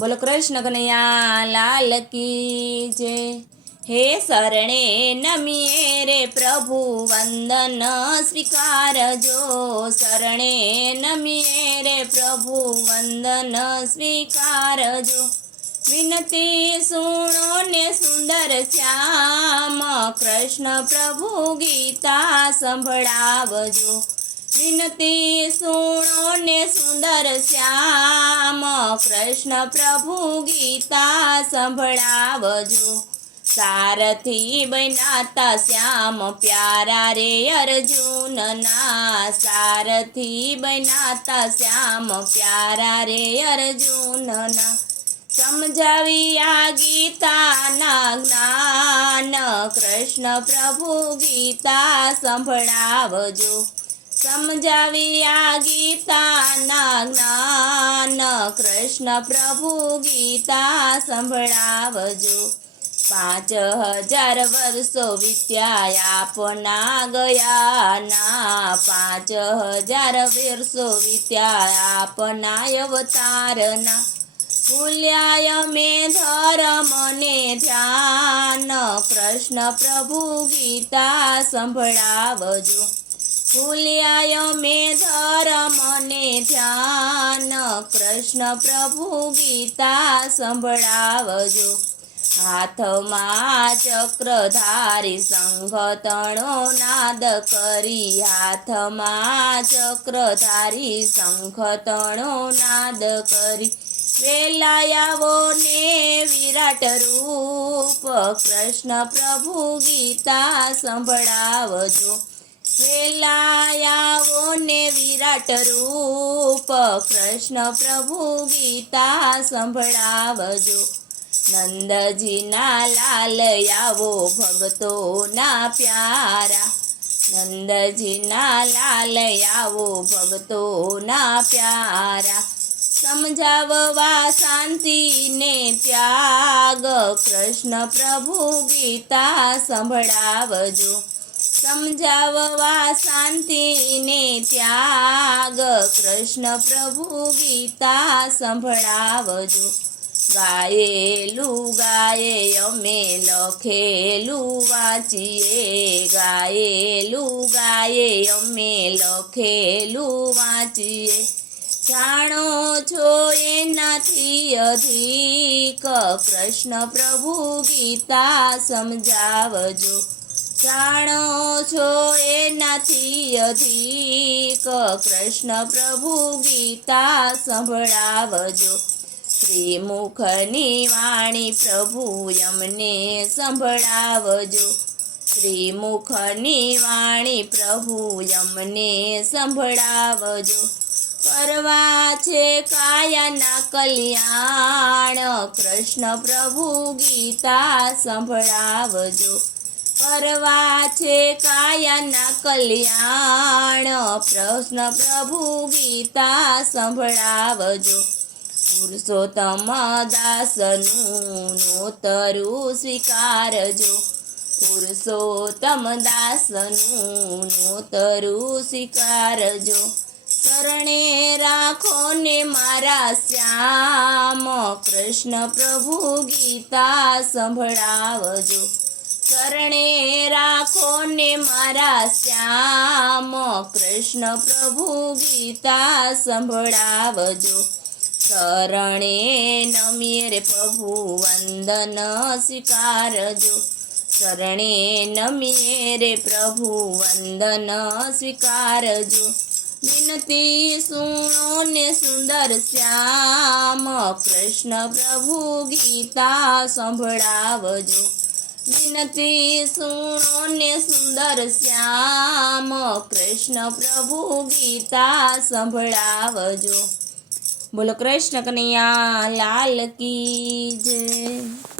बोलो कृष्ण कन्हैया लाल की जय। हे शरणे नमिए रे प्रभु वंदन स्वीकारजो। शरणे नमिए रे प्रभु वंदन स्वीकारजो। विनती सुनो ने सुंदर श्याम कृष्ण प्रभु गीता संभळावजो। विनती सुनो ने सुंदर श्याम कृष्ण प्रभु गीता संभळावजो। सारथी बनाता श्याम प्यारा रे अर्जुन ना। सारथी बनाता श्याम प्यारा रे अर्जुन ना। समझाविया गीता ना ज्ञान कृष्ण प्रभु गीता संभळावजो। समझाविया गीता ना ज्ञान कृष्ण प्रभु गीता संभळावजो। 5000 वर्षो वीत्या आपना गया ना। 5000 वर्षो वीत्या आपना अवतार ना। भूल्याय में धर्म ने ध्यान कृष्ण प्रभु गीता संभळावजो। भूल्याय में धर्म ने ध्यान कृष्ण प्रभु गीता संभळावजो। हाथमां चक्रधारी शंख तणो नाद करी। हाथमां चक्रधारी शंख तणो नाद करी। वेलायावो ने विराट रूप कृष्ण प्रभु गीता संभळावजो। वेलायावो ने विराट रूप कृष्ण प्रभु गीता संभळावजो। नंदजी ना लाल आवो भगतो ना प्यारा। नंदजी ना लाल आवो भगतो ना प्यारा। समझाववा शांति ने त्याग कृष्ण प्रभु गीता संभळावजो। समझाववा शांति ने त्याग कृष्ण प्रभु गीता संभळावजो। गायेलू गाये अमे लखेलू वाँचीए। गायेलू गाये अमे लखेलू वाँचीए। जाणो छो एनाथी अधिक कृष्ण प्रभु गीता समझावजो। जाणो छो एनाथी अधिक कृष्ण प्रभु गीता संभळावजो। श्रीमुखनी वाणी प्रभु यमने संभळावजो। श्रीमुखनी वाणी प्रभु यमने संभळावजो। करवा छे कायाना कल्याण कृष्ण प्रभु गीता संभळावजो। करवा छे कायाना कल्याण कृष्ण प्रभु गीता संभळावजो। पुरुषोत्तम दासनु नोतरु स्वीकारजो। पुरुषोत्तम दासनु नोतरु स्वीकारजो। शरणे राखो ने मारा श्याम कृष्ण प्रभु गीता संभळावजो। शरणे राखो ने मारा श्याम कृष्ण प्रभु गीता संभळावजो। शरणे नमिए रे प्रभु वंदन स्वीकारजो। शरणे नमिए रे प्रभु वंदन स्वीकारजो। विनती सुनो ने सुंदर श्याम कृष्ण प्रभु गीता संभळावजो। विनती सुनो ने सुंदर श्याम कृष्ण प्रभु गीता संभळावजो। बोलो कृष्ण कन्हैया लाल की जय।